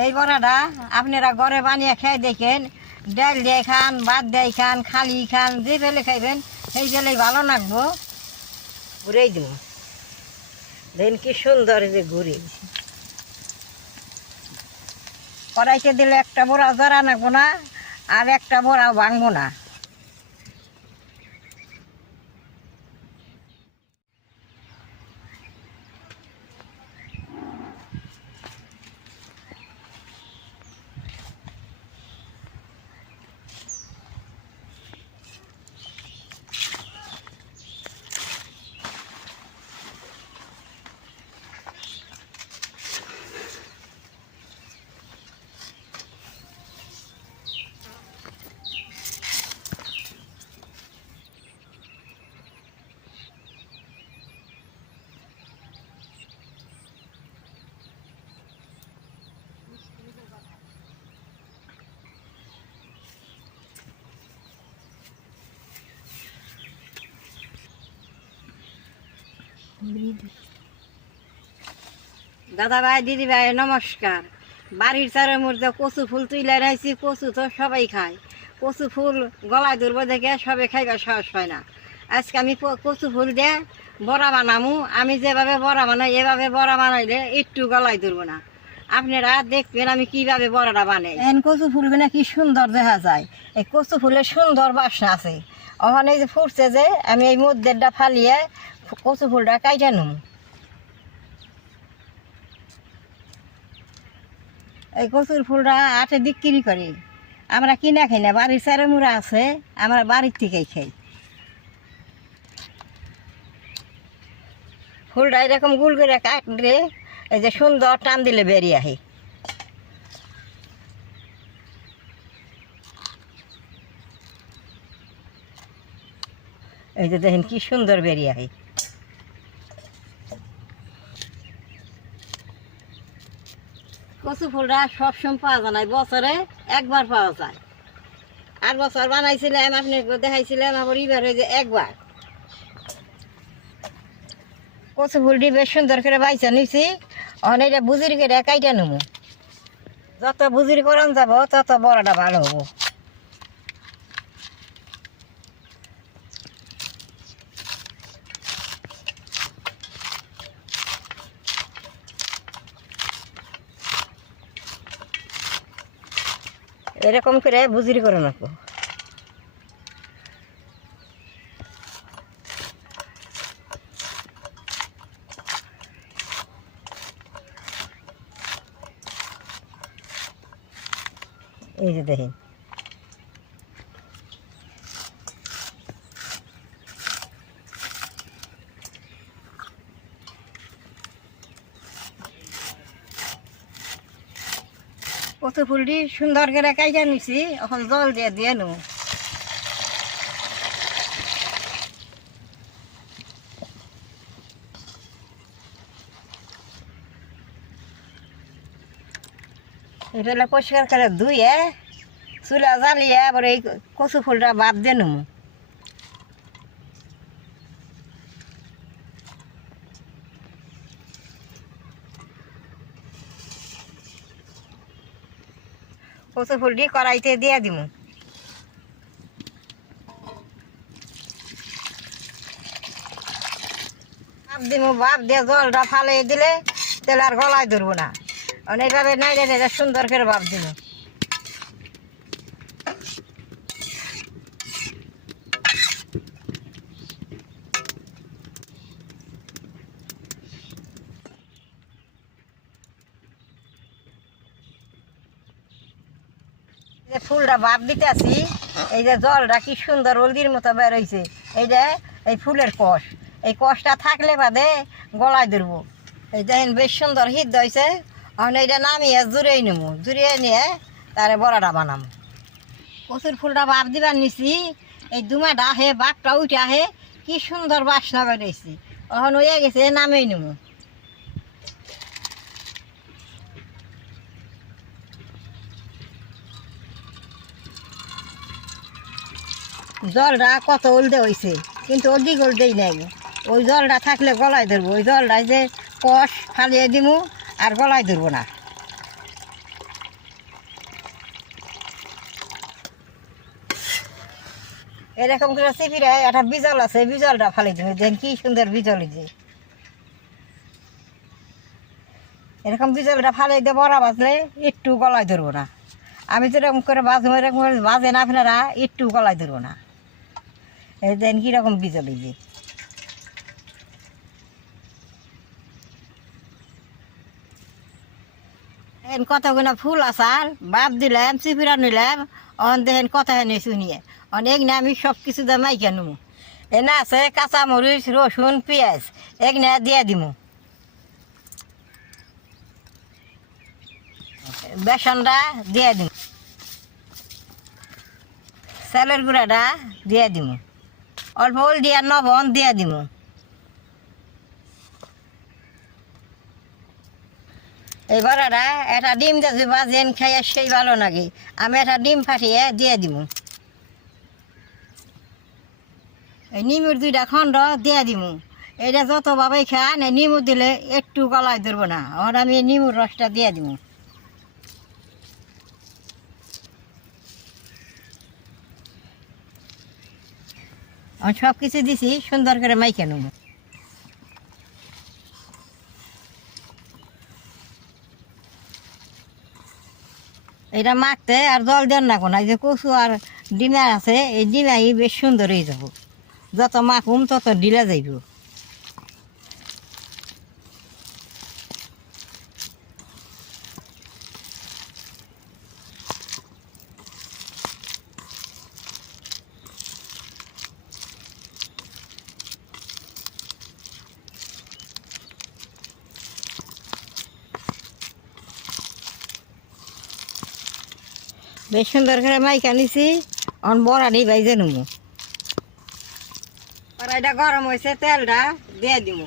এই বড়াটা আপনারা ঘরে বানিয়ে খেয়ে দেখেন, ডাল দিয়ে খান, ভাত দিয়ে খান, খালি খান, যে ফেলে খাইবেন সেই ফেলেই ভালো লাগবো। ঘুরেই দিব, দেখেন কি সুন্দর যে ঘুরে। কড়াইতে দিলে একটা বড়া জরা নাগবো না, আর একটা বড়াও ভাঙবো না। দাদা ভাই, দিদি ভাই, নমস্কার। বাড়ির চারের মধ্যে কচু ফুল তুলে রাখছি। কচু তো সবাই খায়, কচু ফুল গলায় ধরব দেখে সবাই খাইবার সাহস হয় না। আজকে আমি কচু ফুল দিয়ে বড়া বানামু। আমি যেভাবে বড়া বানাই এভাবে বড়া বানাইলে একটু গলায় ধরবো না। আপনারা দেখবেন আমি কিভাবে বড়াটা বানাই। কচু ফুলগুলো কি সুন্দর দেখা যায়। এই কচু ফুলের সুন্দর বাসনা আছে। ওখানে যে ফুটছে যে আমি এই মধ্যেটা ফালিয়ে কচু ফুলটা কাইটে নেব। এই কচুর ফুলটা আটে বিক্রি করি, আমরা কিনা খাই না। বাড়ির চারে মুড়া আছে, আমরা বাড়ির থেকেই খাই। ফুলটা এরকম গুল করে কাটলে এই যে সুন্দর টান দিলে বেরিয়ে আহে। এই যে দেখেন কি সুন্দর বেরিয়ে আহে। কচু ফুলটা সবসময় পাওয়া যায় না, বছরে একবার পাওয়া যায়। 8 বছর বানাইছিলাম, আপনি দেখাইছিলাম, আবার এবার হয়ে যে একবার। কচু ফুলটি বেশ সুন্দর করে বাইচা নিছি। অনেক এটা বুজির করে কাইটা নেবো। যত বুজির করান যাব তত বড়টা ভালো হবো। এরকম করে বুজির করে নেবো। এই যে দেখেন কচু ফুলটি সুন্দর করে কাইটা নিছি। এখন জল দিয়ে দিয়ে নেব। এটা পরিষ্কার করে ধুয়ে চুলা জ্বালিয়ে আবার এই কচু ফুলটা বাদ দিয়ে নেব। কচু ফুলটি কড়াইতে দিয়ে দিব। বাপ দিয়ে জলটা ফালিয়ে দিলে তাহলে আর গলায় ধরবো না। অনেকভাবে নাইড়ে নাইড়ে সুন্দর করে ভাব দিব। ফুলটা ভাব দিতে আসি। এই যে জলটা কি সুন্দর হলদির মতো বের হয়েছে, এইটা এই ফুলের কষ। এই কষটা থাকলে বাদে গলায় ধরবো। এই দেখেন বেশ সুন্দর সিদ্ধ হয়েছে। এখন এইটা নামিয়ে জুড়িয়ে নেবো। জুড়িয়ে নিয়ে তারে বড়াটা বানাবো। কচুর ফুলটা ভাব দিবার নিছি। এই দুমাটা আহে, বাপটা উঠে আহে, কি সুন্দর বাসনা বেরিয়েছি। এখন হয়ে গেছে, নামেই নেবো। জলটা কত উল্টে হয়েছে, কিন্তু অধিক উল্টেই নাই। ওই জলটা থাকলে গলায় ধরবো। ওই জলটা যে কষ ফালিয়ে দিব, আর গলায় ধরবো না। এরকম করে চিপিরে একটা বিজল আছে, বিজলটা ফালি দিবি, দেখেন কি সুন্দর বিজল যে। এরকম বিজলটা ফালি দিয়ে বড়া বাজলে একটু গলায় ধরবো না। আমি যেরকম করে বাজবো এরকম করে বাজেন আপনারা, একটু গলায় ধরবো না। এই দেখেন কীরকম বিজল যে। দেখেন কতগুলো ফুল আসার বাদ দিলাম, চিপিরা নিলাম, অন দেখেন কথা হেনে শুনিয়ে অনেক না আমি সব কিছু দিয়ে মাইকে নেবো। এনে আছে কাঁচামরিচ, রসুন, পেঁয়াজ, এগুলো দিয়ে দিব। বেসনটা দিয়ে দিব, চালের গুঁড়াটা দিয়ে দিব, অল্প ওল দিয়ে লবণ দিয়ে দিব। এই বড়াটা একটা ডিম দিয়ে বাজেন খাইয়ে সেই ভালো লাগে। আমি একটা ডিম ফাটিয়ে দিয়ে দিব। এই নিমুর 2টা খণ্ড দিয়ে দিব। এটা যতভাবে খান নিমু দিলে একটু গলায় ধরবো না। আর আমি নিমুর রসটা দিয়ে দিব। আমি সব কিছু দিছি, সুন্দর করে মাইকে নেব। এটা মাখতে আর জল দেন না কোনো, এই যে কচু আর ডিমা আছে, এই ডিমাই বেশ সুন্দর হয়ে যাব। যত মাখুম তত ঢিলা যাইব। বেশ সুন্দর করে মাইকা নিছি, অন বড়া নিয়ে বাইজে নেব। কড়াইটা গরম হয়েছে, তেলটা দিয়ে দিব।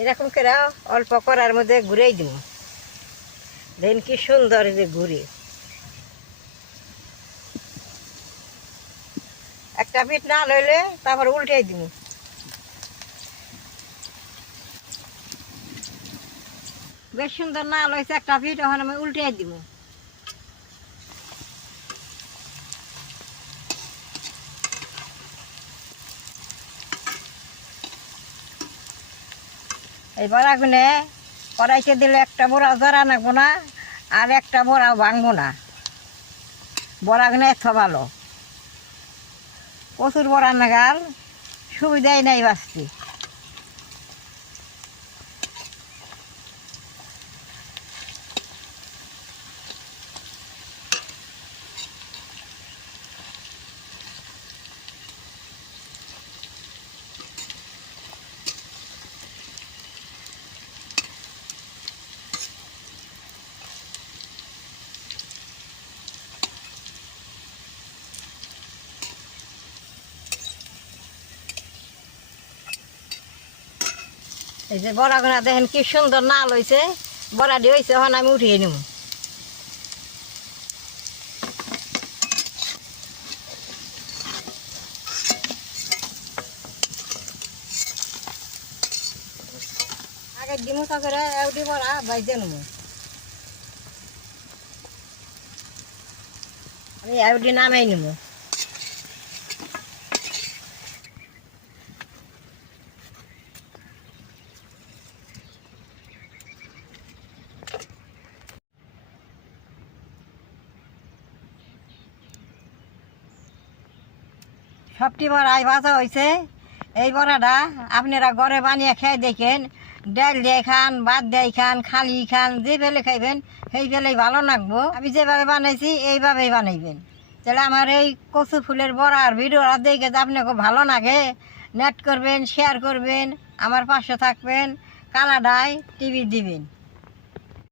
এরকম করে অল্প করার মধ্যে ঘুরেই দিব। দেখেন কি সুন্দর যে ঘুরে। একটা পিঠ না লইলে তারপর উল্টাই দিব। বেশ সুন্দর না লইছে একটা পিঠ, এখন আমি উল্টাই দিব। এই বড়াগুলো কড়াইতে দিলে একটা বড়া জরা নাকবো না, আর একটা বড়াও ভাঙবো না। বড়াগুলো এত ভালো, প্রচুর বড়া নাগাল সুবিধাই নাই বাঁচতে। এই যে বড়াগুলো দেখেন কি সুন্দর নাল হয়েছে, বড়া দিয়ে হয়েছে, এখন আমি উঠিয়ে নেব। আগে ডিমু তা করে এউটি বড়া বাইজে নেব। আমি এউটি নামাই নেব। সবটি বড়াই ভাজা হয়েছে। এই বড়াটা আপনারা ঘরে বানিয়ে খেয়ে দেখেন, ডাল দিয়ে খান, ভাত দিয়ে খান, খালি খান, যে ফেলে খাইবেন সেই ফেলেই ভালো লাগবো। আমি যেভাবে বানাইছি এইভাবেই বানাইবেন। তাহলে আমার এই কচু ফুলের বড়ার ভিডিওটা দেখে যদি আপনাকে ভালো লাগে, নেট করবেন, শেয়ার করবেন, আমার পাশে থাকবেন, কানাডায় টিভি দিবেন।